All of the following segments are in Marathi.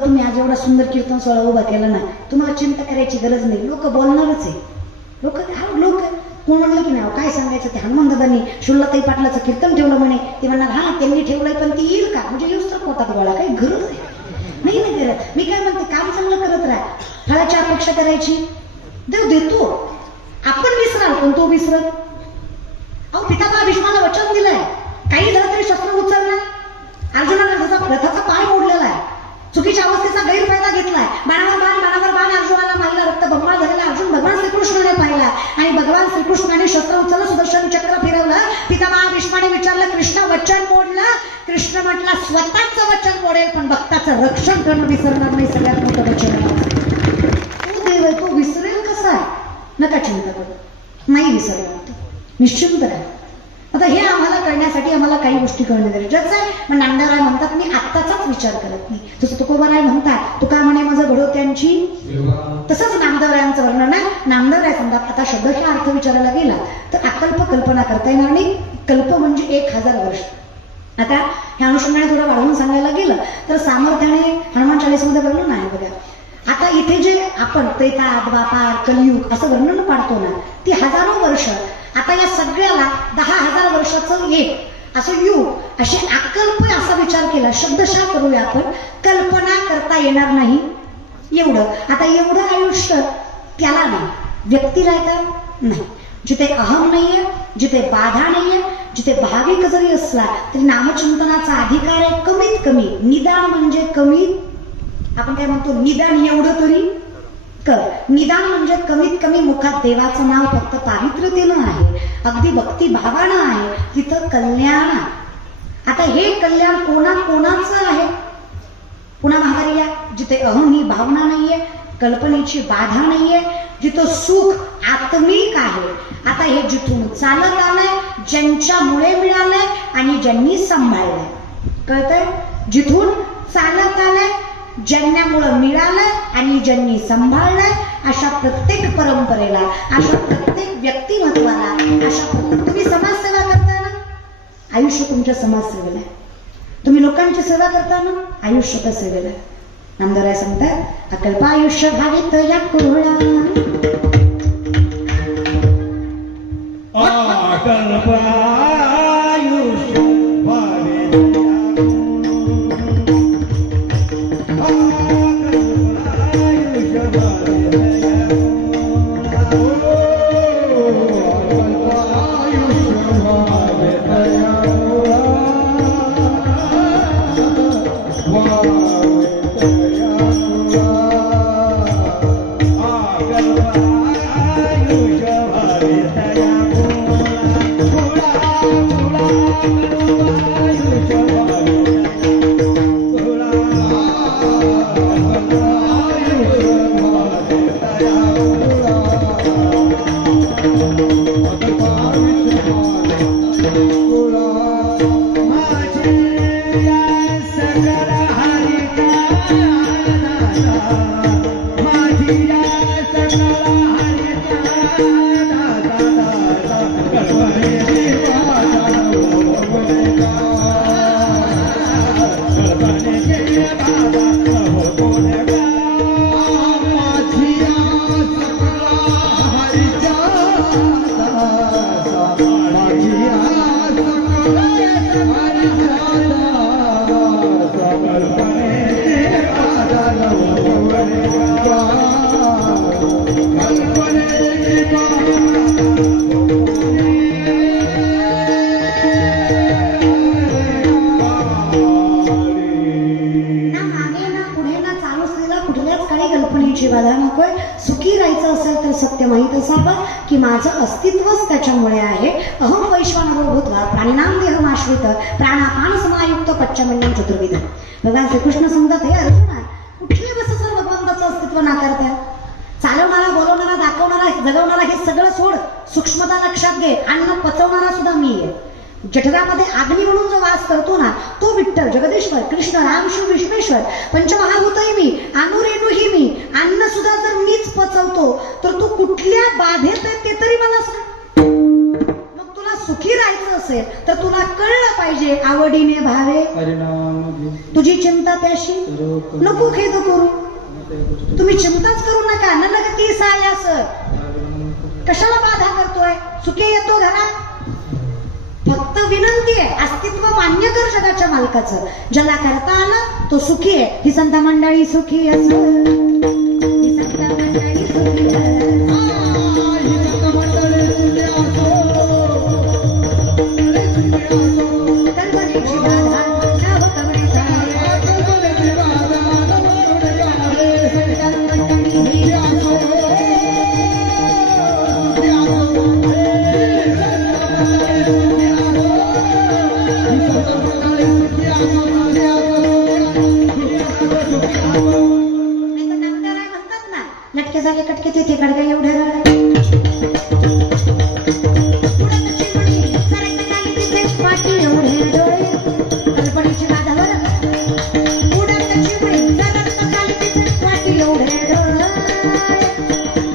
तुम्ही आज एवढा सुंदर कीर्तन सोहळा उभा केला ना, तुम्हाला चिंता करायची गरज नाही. लोक बोलणारच आहे. लोक कोण म्हणलं की नाही काय सांगायचं, ते हनुमान दादांनी शुल्लताई पाटलाचं कीर्तन ठेवलं म्हणे, ते म्हणणार हा त्यांनी ठेवलंय पण ती येईल का, म्हणजे येऊच तर पोटात गोळा, काही गरज आहे नाही ना करत. मी काय म्हणते, काम चांगलं करत राहा, फळाची अपेक्षा करायची, देव देतो. आपण विसराल पण तो विसरत. अहो पितामह भीष्माला वचन दिलंय, काही झालं तरी शस्त्र उचलणार. अर्जुनाने रथाचा पाय मोडलेला आहे, चुकीच्या अवस्थेचा गैरफायदा घेतलाय, बाणावर बाण अर्जुनाला मारला, रक्त भगवान झालेला अर्जुन भगवान श्रीकृष्णाने पाहिला आणि भगवान श्रीकृष्णाने शस्त्र उचललं, सुदर्शन चक्र फिरवलं. पितामह भीष्माने विचारलं, कृष्ण वचन मोडलं? कृष्ण म्हटला, स्वतःचं वचन मोडेल पण भक्ताचं रक्षण करणं विसरणार नाही. सगळ्यात मोठं वचन तो देव आहे, तो विसरेल कसा? नका चिंता करू, नाही विसरणार तो, निश्चिंत राहा. आता हे आम्हाला करण्यासाठी आम्हाला काही गोष्टी करणं गरजेचं आहे. मग नामदेवराय म्हणतात, मी आत्ताचाच विचार करत नाही. जसं तुकोबाराय म्हणतात, तुका म्हणे माझं घडोत्यांची, तसंच नामदेवरायांचं वर्णन आहे. नामदेवराय सांगतात, आता शब्दशः अर्थ विचारायला गेला तर अकल्प कल्पना करता येणार नाही. कल्प म्हणजे 1000 वर्ष. आता ह्या अनुषंगाने थोडं वाढवून सांगायला गेलं तर सामर्थ्याने हनुमान चालीसामध्ये वर्णन आहे बघा. आता इथे जे आपण त्रेता, द्वापार, कलियुग असं वर्णन पाडतो ना, ती हजारो वर्ष. आता या सगळ्याला 10,000 वर्षाचं एक असं युग, अशी अकल्प असा विचार केला. शब्दशः करूया आपण, कल्पना करता येणार नाही एवढं. आता एवढं आयुष्य त्याला नाही, व्यक्तीला आहे का नाही. जिथे अहम नाहीये, जिथे बाधा नाहीये, जिथे भाविक जरी असला तरी नामचिंतनाचा अधिकार आहे कमीत कमी. निदान म्हणजे कमी, आपण काय म्हणतो निदान एवढं तरी कर. निदान म्हणजे कमीत कमी मुखात देवाचं नाव फक्त पावित्र्यतेनं आहे, अगदी भक्तिभावानं आहे, तिथं कल्याण आहे. आता हे कल्याण कोणाचं आहे? पुन्हा माघारी या, जिथे अहम ही भावना नाहीये, कल्पनेची बाधा नाहीये, जिथं सुख आत्मिक आहे. आता हे जिथून चालत आलंय, ज्यांच्यामुळे मिळालंय आणि ज्यांनी सांभाळलंय, कळतंय? जिथून चालत आलंय, ज्यांच्यामुळं मिळालं आणि ज्यांनी सांभाळलंय, अशा प्रत्येक परंपरेला, अशा प्रत्येक व्यक्तिमत्वाला, तुम्ही समाजसेवा करता ना, आयुष्य तुमच्या समाजसेवेला आहे. तुम्ही लोकांची सेवा करता ना, आयुष्य त्या सेवेला आहे. नामदेवराय सांगतात, अकल्प आयुष्य भावित या कोळा, अकल्प आयुष्य भावित सुखी राहायचं असेल तर सत्य माहित असावं की माझं अस्तित्वच त्याच्यामुळे आहे. अहम वैश्वानरो भूत्वा प्राणिनाम देहमाश्रित प्राणापान समायुक्त पच्चमन्यम चतुर्विध. भगवान श्रीकृष्ण सांगतात, हे अर्जुना, कुठले बस सर भगवंताचं अस्तित्व नाकारत्या? चालवणारा, बोलवणारा, दाखवणारा, जगवणारा हे सगळं सोड, सूक्ष्मता लक्षात घे. अन्न पचवणारा सुद्धा मी आहे. जठरामध्ये अग्नी म्हणून जो वास करतो ना, तो विठ्ठल, जगदेश्वर, कृष्ण, राम, शिव, विश्वेश्वर, पंचमहाभूतही मी, अणुरेणूही मी. अन्न सुद्धा जर मीच पचवतो तर तू कुठल्या बाधेत आहे ते तरी मला सांग. मग तुला सुखी राहायचं राहायचं असेल तर तुला कळलं पाहिजे आवडीने भावे हरिनाम घे तुझी चिंता त्याशी सर्व नको खेद करू तुम्ही चिंताच करू नका न लग ती सायास कशाला बाधा करतोय सुखे येतो घरात फक्त विनंती आहे अस्तित्व मान्य कर जगाच्या मालकाचं ज्याला करता आलं तो सुखी आहे ही संत मंडळी सुखी असो ही संत मंडळी सुखी असो. कल्पनेची बाधा नाव कवडीचा संत मंडळी ही असो. लटके झाले कटके तिथे कडके एवढे पाठी एवढे डोळे कल्पनेची बाधावर उडत चिमणी झाली तिथे पाठी एवढे डोळे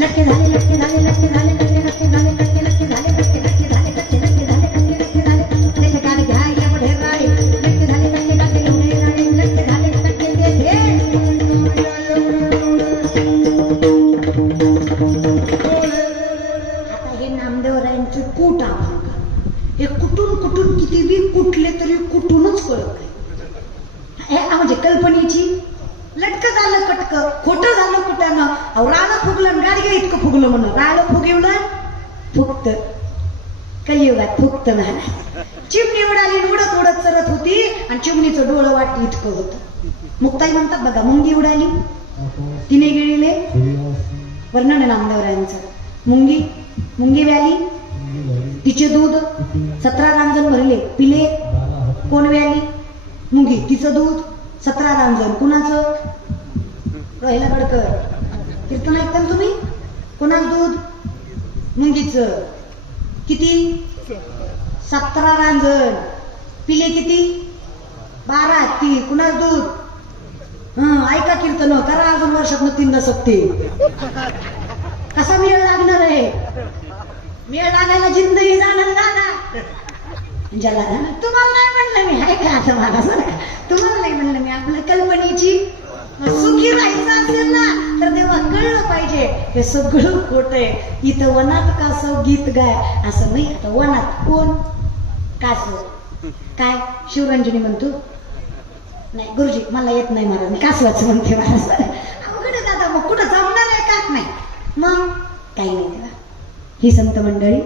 लटके झाले लटके झाले लटके झाले लटके झाले कटके लटके झाले कटके झाले कटके झाले कटके झाले तिथे गाडी घ्या एवढे राळे लटके झाले कटके एवढे राळे लटके झाले कटके तिथे नामदेवरायांचे कूट आभार हे कुठून कुठून किती बी कुठले तरी कुठूनच कळत नाही हे म्हणजे कल्पनेची लटक झालं कटक खोटं झालं कुठ्यानं अहो राळ फुगलं गाडगे इतकं फुगलं म्हणून राळ फुगवलं फुगत कलियुगात फुगत नाही चिमणी उडाली उडत उडत चरत होती आणि चिमणीचं डोळं वाट इतकं होतं मुक्ताई म्हणतात बघा मुंगी उडाली तिने गिळले वर्णन आहे नामदेवरायांचं मुंगी व्याली तिचे दूध 17 रांजण भरले पिले कोण व्याली मुंगी तिचं दूध 17 रांजण कुणाचं रोहिला गडकर कीर्तन ऐकता तुम्ही कोणाचं दूध मुंगीचं किती 17 रांजण पिले किती 12 ती कुणाचं दूध ऐका कीर्तन करा अजून वर्षात 3 सक्ती कसा मेळ लागणार आहे मेळ लागायला जिंदगी जाणार ना ज्याला तुम्हाला नाही म्हणलं मी आहे का आता मला तुम्हाला नाही म्हणलं मी आपल्या कल्पनेची सुखी राहायचं असेल ना तर तेव्हा कळलं पाहिजे हे सगळं खोट आहे इथं वनात कासव गीत गाय असं नाही आता वनात कोण कासव काय शिवरंजनी म्हणतो नाही गुरुजी मला येत नाही महाराज मी कासवाचं म्हणते महाराज अवघड दादा मग कुठं जमणार आहे का नाही मग काही नाही तेव्हा ही संत मंडळी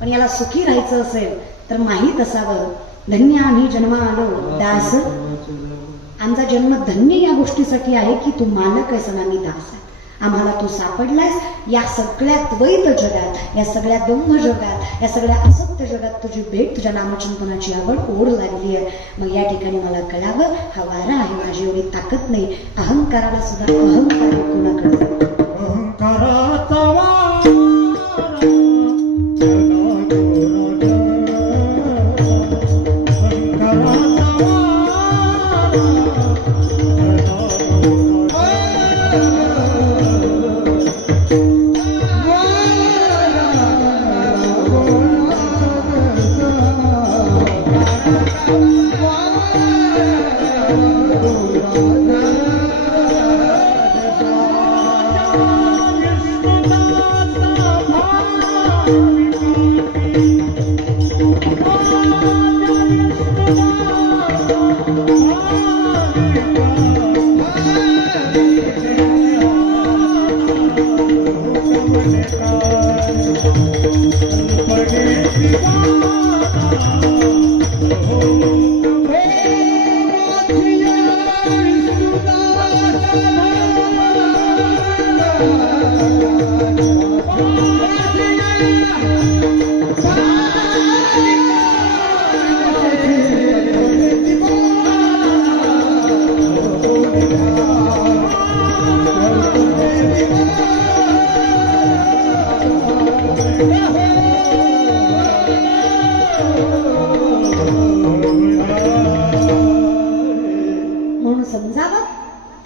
पण याला सुखी राहायचं असेल तर माहीत असावं धन्य आम्ही जन्म आलो दास आमचा जन्म धन्य या गोष्टीसाठी आहे की तू मालक आहेस आणि आम्ही दास आहे आम्हाला तू सापडलास या सगळ्या द्वैत जगात या सगळ्या ब्रह्म जगात या सगळ्या असत्य जगात तुझी भेट तुझ्या नामचिंतनाची आवड ओढ लागली आहे मग या ठिकाणी मला कळावं हा वारा आहे माझी एवढी ताकद नाही अहंकाराला सुद्धा अहंकार कोणाकडे अहंकाराचा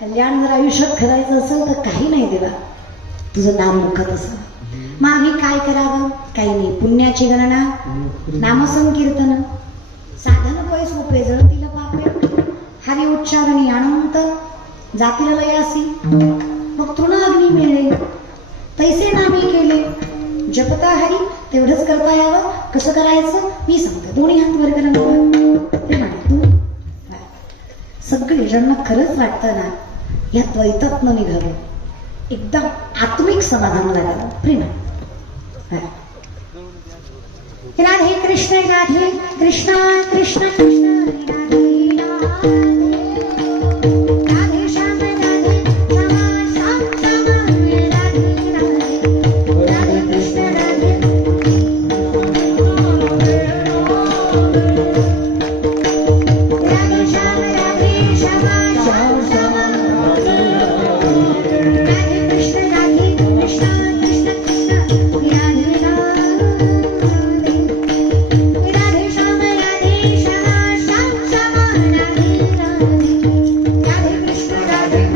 कल्याण जर आयुष्यात करायचं असेल तर काही नाही देवा तुझं नाम मुखात असावं मग आम्ही काय करावं? काही नाही, पुण्याची गणना, नामसंकीर्तन, साधन पै सोपे जळतील पापे, हरी उच्चारणी अनंत जातील लयासी, मग तृण अग्नी मिळेल, तैसे नामी केले, जपता हरी तेवढंच करता यावं. कसं करायचं मी सांगते. दोन्ही हात वर करा. सगळे ज्यांना खरंच वाटतं ना या द्वैतात न निघावं, एकदम आत्मिक समाधान लागावं. प्रेम राधे कृष्ण राधे कृष्ण कृष्ण कृष्ण राधे राधे राधे श्याम राधे श्याम श्याम श्याम राधे राधे राधे कृष्ण राधे राधे श्याम राधे श्याम श्याम श्याम राधे कृष्ण राधे कृष्ण कृष्ण कृष्ण राधे राधे राधे श्याम राधे श्याम श्याम श्याम राधे राधे राधे कृष्ण राधे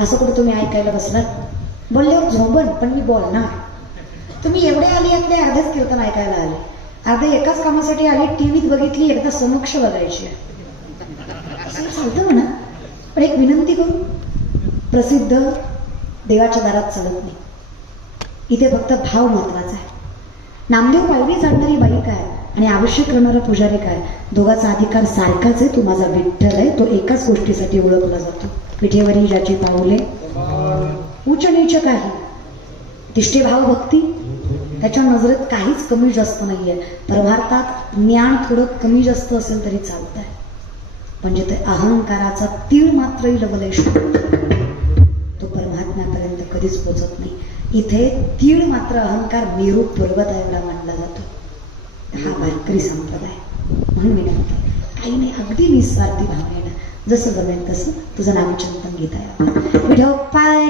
असं कुठं तुम्ही ऐकायला बसलात? बोलल्यावर झोंबन, पण मी बोलणार. तुम्ही एवढे आले यातले अर्धेच कीर्तन ऐकायला आले, अर्धे एकाच कामासाठी आले. टीव्हीत बघितली, एकदा समक्ष बघायची. असं चालतं म्हणा, पण एक विनंती करू. प्रसिद्ध देवाच्या दारात चालत नाही. इथे फक्त भाव महत्वाचा आहे. नामदेव पायरी चढणारी बाई काय आणि आवश्यक करणारा पुजारी काय, दोघाचा अधिकार सारखाच आहे. तो माझा विठ्ठल आहे. तो एकाच गोष्टीसाठी ओळखला जातो. पिठेवरी ज्याची पाऊले उच्च नीच काही, तिष्ठे भाव भक्ती, त्याच्या नजरेत काहीच कमी जास्त नाहीये. परमार्थात ज्ञान थोडं कमी जास्त असेल तरी चालत आहे, पण जिथे अहंकाराचा तीळ मात्रही लवलेश तो परमात्म्यापर्यंत कधीच पोचत नाही. इथे तीळ मात्र अहंकार मेरू पर्वत एवढा मानला जातो. हा वारकरी संप्रदाय. म्हणून मी म्हणते काही नाही, अगदी निस्वार्थी भावनेनं जसं जमेल तसं तुझं नामचिंतन घेता येईल. विठोपाय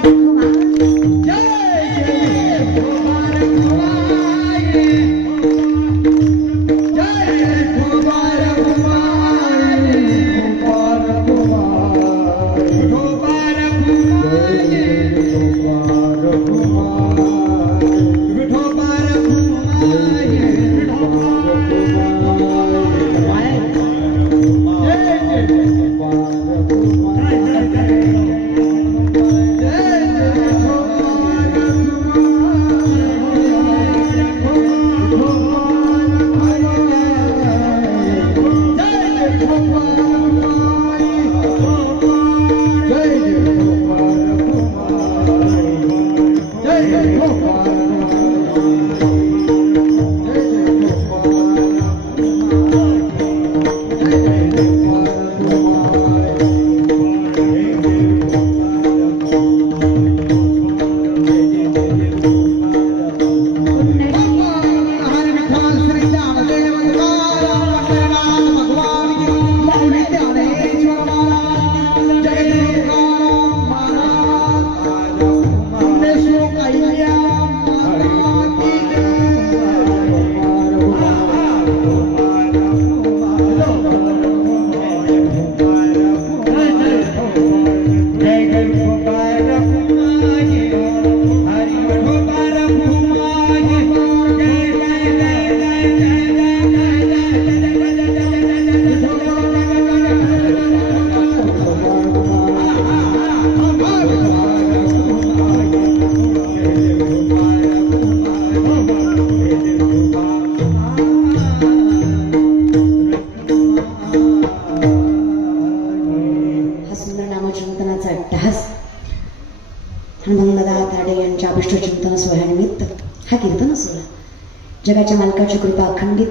जगाच्या मालकाची कृपा अखंडित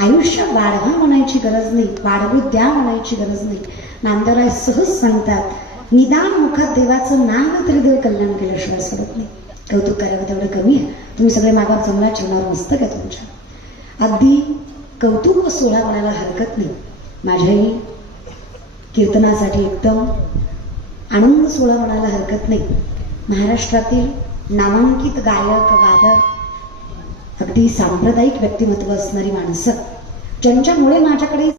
आयुष्य आयुष्य वाढवा म्हणायची गरज नाही, वाढवू द्या म्हणायची गरज नाही. नामदेवराय सहज सांगतात, निदान मुखात देवाचं नाव तरी देव कल्याण केल्याशिवाय सोडत नाही. कौतुक करावं तेवढं कमी आहे. तुम्ही सगळे मागावर जमला ठेवणार मस्तक आहे तुमच्या. अगदी कौतुक व सोहळा म्हणायला हरकत नाही. माझ्याही कीर्तनासाठी एकदम आनंद सोहळा म्हणायला हरकत नाही. महाराष्ट्रातील नामांकित गायक वादक, अगदी सांप्रदायिक व्यक्तिमत्व असणारी माणसं, ज्यांच्यामुळे माझ्याकडे